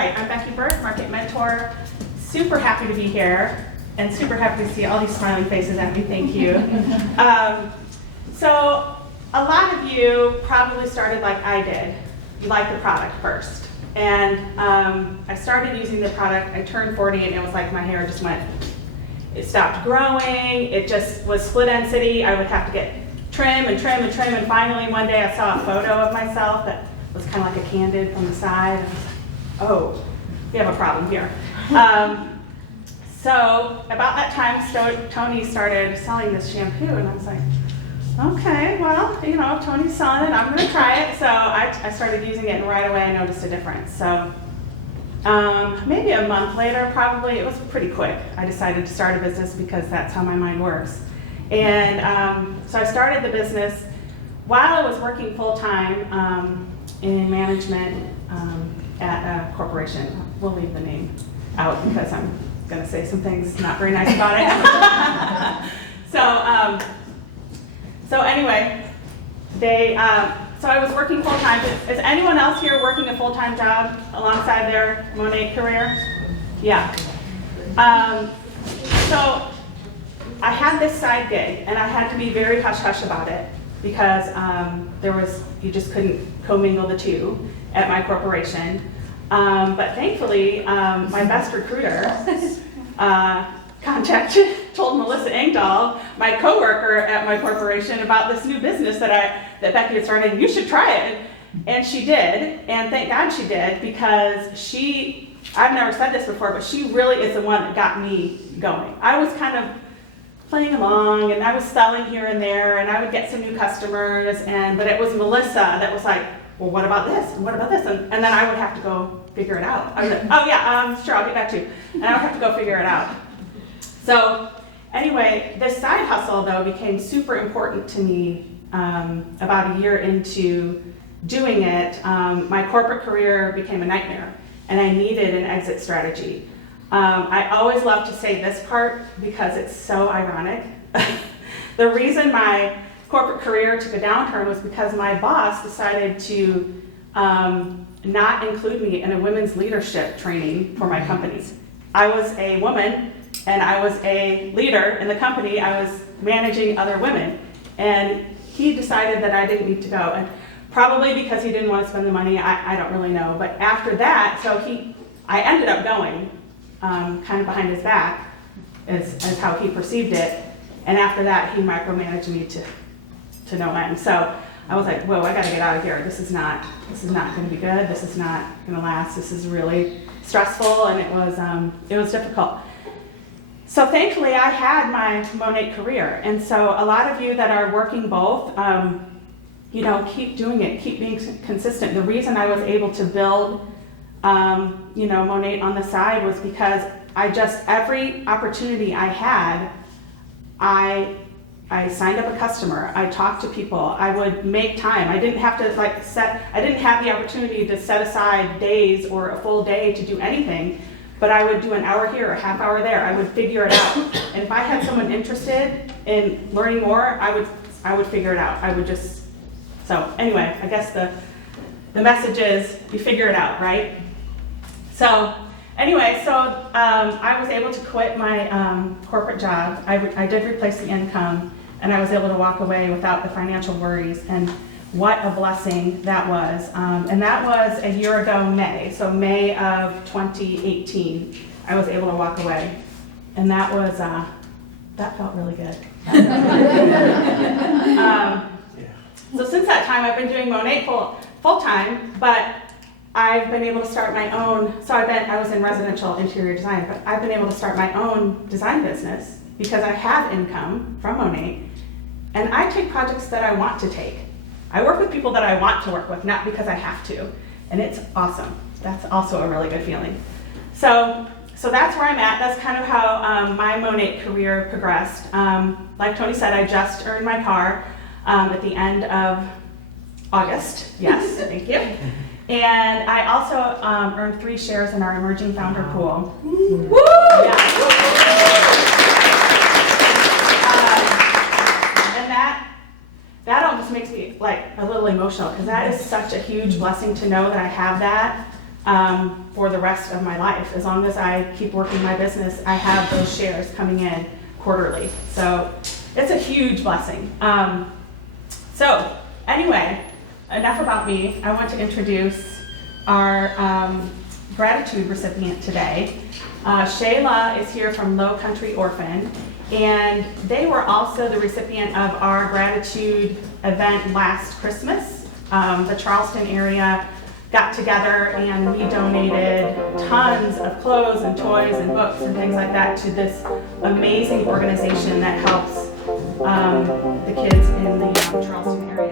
right, I'm Becky Burke, Market Mentor. Super happy to be here and super happy to see all these smiling faces at me, thank you. So a lot of you probably started like I did. You liked the product first. And I started using the product, I turned 40 and it was like my hair just went, it stopped growing, it just was split end city. I would have to get trim and trim and trim, and finally one day I saw a photo of myself that was kind of like a candid from the side. And I was like, oh, we have a problem here. So about that time, Tony started selling this shampoo, and I was like, okay, well, you know, if Tony's selling it, I'm going to try it. So I started using it, and right away I noticed a difference. So maybe a month later, probably, it was pretty quick. I decided to start a business because that's how my mind works. And so I started the business while I was working full-time in management at a corporation. We'll leave the name out because I'm going to say some things not very nice about it. So anyway, so I was working full-time. Is anyone else here working a full-time job alongside their Monat career? Yeah. So I had this side gig, and I had to be very hush-hush about it because you just couldn't commingle the two at my corporation. But thankfully, my best recruiter told Melissa Engdahl, my coworker at my corporation, about this new business that Becky had started. You should try it, and she did. And thank God she did, because I've never said this before, but she really is the one that got me going. I was kind of playing along, and I was selling here and there, and I would get some new customers, but it was Melissa that was like, well, what about this? And what about this? And then I would have to go figure it out. I was like, oh yeah, sure, I'll get back to you. And I would have to go figure it out. So anyway, this side hustle, though, became super important to me about a year into doing it. My corporate career became a nightmare, and I needed an exit strategy. I always love to say this part because it's so ironic. The reason my corporate career took a downturn was because my boss decided to not include me in a women's leadership training for my company. I was a woman, and I was a leader in the company. I was managing other women, and he decided that I didn't need to go, and probably because he didn't want to spend the money. I don't really know, but after that, I ended up going kind of behind his back is how he perceived it, and after that he micromanaged me to no end. So I was like, whoa, I gotta get out of here. This is not gonna be good. This is not gonna last. This is really stressful, and it was difficult. So thankfully I had my Monat career, and so a lot of you that are working both, keep doing it, keep being consistent. The reason I was able to build Monat on the side was because every opportunity I had, I signed up a customer, I talked to people, I would make time. I didn't have to I didn't have the opportunity to set aside days or a full day to do anything, but I would do an hour here, a half hour there. I would figure it out. And if I had someone interested in learning more, I would figure it out. So anyway, I guess the message is you figure it out, right? So anyway, I was able to quit my corporate job. I did replace the income, and I was able to walk away without the financial worries, and what a blessing that was. And that was a year ago, May. So May of 2018, I was able to walk away. And that felt really good. So since that time, I've been doing Monat full time, but I've been able to start my own, I was in residential interior design, but I've been able to start my own design business because I have income from Monat, and I take projects that I want to take. I work with people that I want to work with, not because I have to, and it's awesome. That's also a really good feeling. So that's where I'm at. That's kind of how my Monat career progressed. Like Tony said, I just earned my car at the end of August. Yes, thank you. And I also earned 3 shares in our emerging founder pool. Woo! Yeah. And that almost makes me like a little emotional, because that is such a huge blessing to know that I have that. for the rest of my life. As long as I keep working my business, I have those shares coming in quarterly. So it's a huge blessing. So anyway, enough about me. I want to introduce our gratitude recipient today. Shayla is here from Low Country Orphan, and they were also the recipient of our gratitude event last Christmas. The Charleston area got together and we donated tons of clothes and toys and books and things like that to this amazing organization that helps the kids in the Charleston area.